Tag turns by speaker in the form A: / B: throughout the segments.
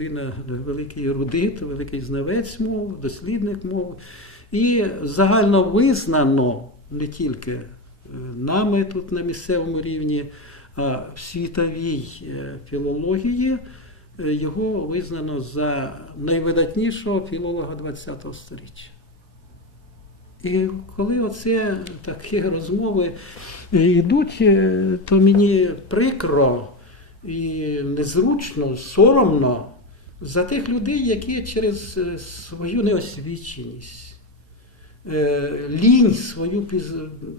A: людина, великий ерудит, великий знавець мов, дослідник мов. І загально визнано не тільки е, нами тут на місцевому рівні, а в світовій е, філології е, його визнано за найвидатнішого філолога ХХ століття. І коли оце такі розмови йдуть, то мені прикро і незручно, соромно за тих людей, які через е, свою неосвіченість, е, лінь свою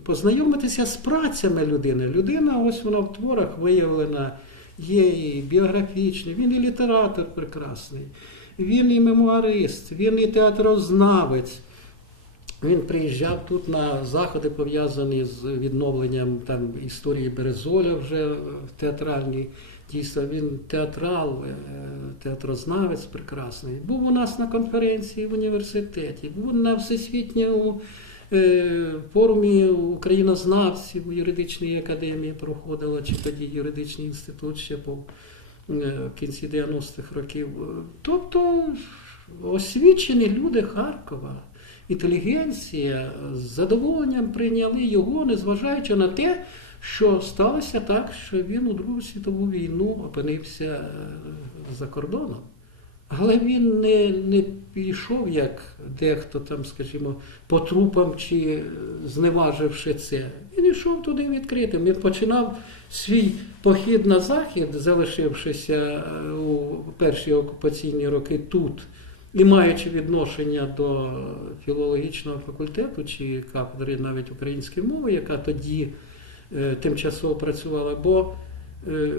A: познайомитися з працями людини. Людина, ось вона в творах виявлена, є і біографічний, він і літератор прекрасний, він і мемуарист, він і театрознавець. Він приїжджав тут на заходи, пов'язані з відновленням там, історії Березоля вже е, театральні. Дійсно, він театрал, е, театрознавець прекрасний. Був у нас на конференції в університеті, був на всесвітньому е, форумі українознавців у юридичній академії проходило, чи тоді юридичний інститут ще був е, в кінці 90-х років. Тобто освічені люди Харкова інтелігенція з задоволенням прийняли його, незважаючи на те, що сталося так, що він у Другу світову війну опинився е, за кордоном. Але він не, не пішов, як дехто там, скажімо, по трупам чи е, зневаживши це. Він йшов туди відкритим. Він починав свій похід на захід, залишившися е, у перші окупаційні роки тут. І маючи відношення до філологічного факультету чи кафедри навіть української мови, яка тоді е, тимчасово працювала, бо е,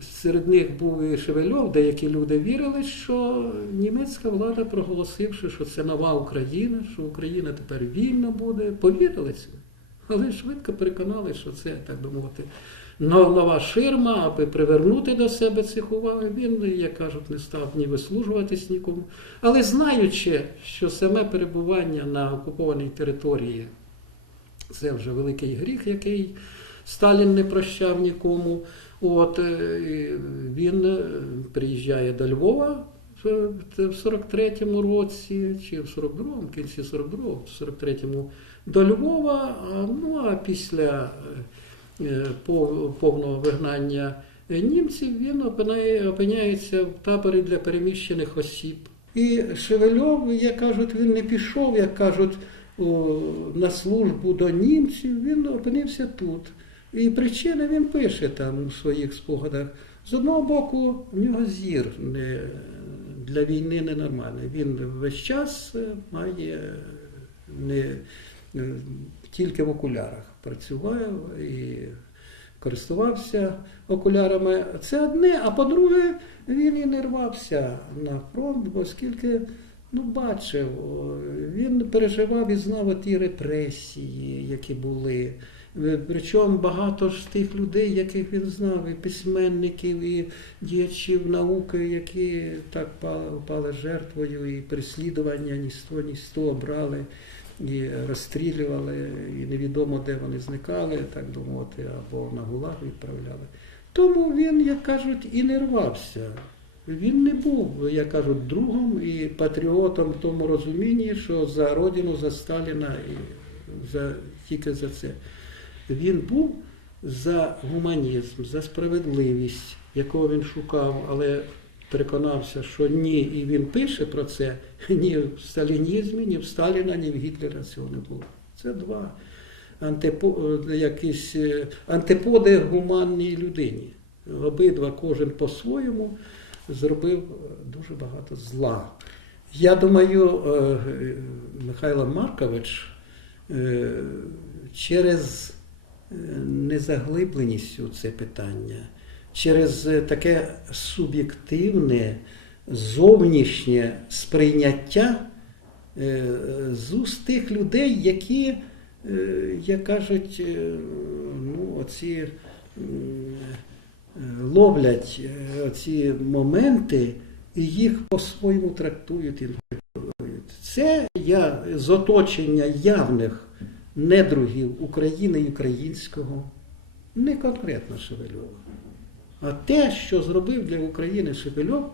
A: серед них був і Шевельов, деякі люди вірили, що німецька влада, проголосивши, що це нова Україна, що Україна тепер вільна буде, повірили цьому. Але швидко переконали, що це, так би мовити, нова ширма, аби привернути до себе цих уваг. Він, як кажуть, не став ні вислужуватись нікому. Але знаючи, що саме перебування на окупованій території це вже великий гріх, який Сталін не прощав нікому. От е, він е, приїжджає до Львова в в 43-му році, чи в 42-му, в кінці 42-го, в 43-му до Львова. Ну а після е, повного вигнання німців він опиняється в таборі для переміщених осіб. І Шевельов, як кажуть, він не пішов, як кажуть, на службу до німців, він опинився тут. І причини він пише там у своїх спогадах. З одного боку, в нього зір не, для війни ненормальний. Він весь час е, має не, е, тільки в окулярах працював і користувався окулярами. Це одне, а по-друге, він і не рвався на фронт, оскільки ну, бачив, він переживав і знав ті репресії, які були. Причому багато ж тих людей, яких він знав, і письменників, і діячів науки, які так пали, жертвою, і переслідування ні того, ні того брали, і розстрілювали, і невідомо, де вони зникали, так мовити, або на гулаг відправляли. Тому він, як кажуть, і не рвався. Він не був, як кажуть, другом і патріотом в тому розумінні, що за родину, за Сталіна і за, тільки за це. Він був за гуманізм, за справедливість, якого він шукав, але переконався, що ні, і він пише про це, ні в сталінізмі, ні в Сталіна, ні в Гітлера цього не було. Це два антипо, якісь е, антиподи гуманній людині. Обидва, кожен по-своєму, зробив дуже багато зла. Я думаю, е, е, Михайло Маркович е, через е, незаглибленість у це питання, через е, таке суб'єктивне, зовнішнє сприйняття е, з уст тих людей, які, е, як кажуть, ну, оці ловлять оці моменти і їх по-своєму трактують. Це я з оточення явних недругів України і українського, не конкретно Шевельова. А те, що зробив для України Шевельов,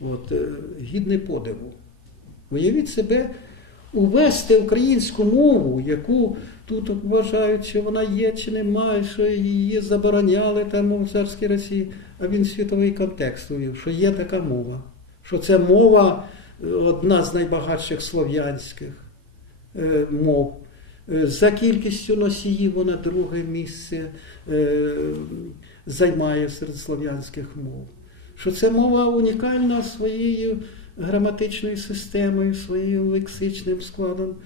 A: от, е, гідне подиву. Уявіть себе, увести українську мову, яку тут вважають, що вона є чи немає, що її забороняли там у царській Росії, а він світовий контекст увів, що є така мова, що це мова е, одна з найбагатших слов'янських е, мов. Е, За кількістю носіїв вона друге місце е, займає серед слов'янських мов. Що це мова унікальна своєю граматичною системою, своїм лексичним складом.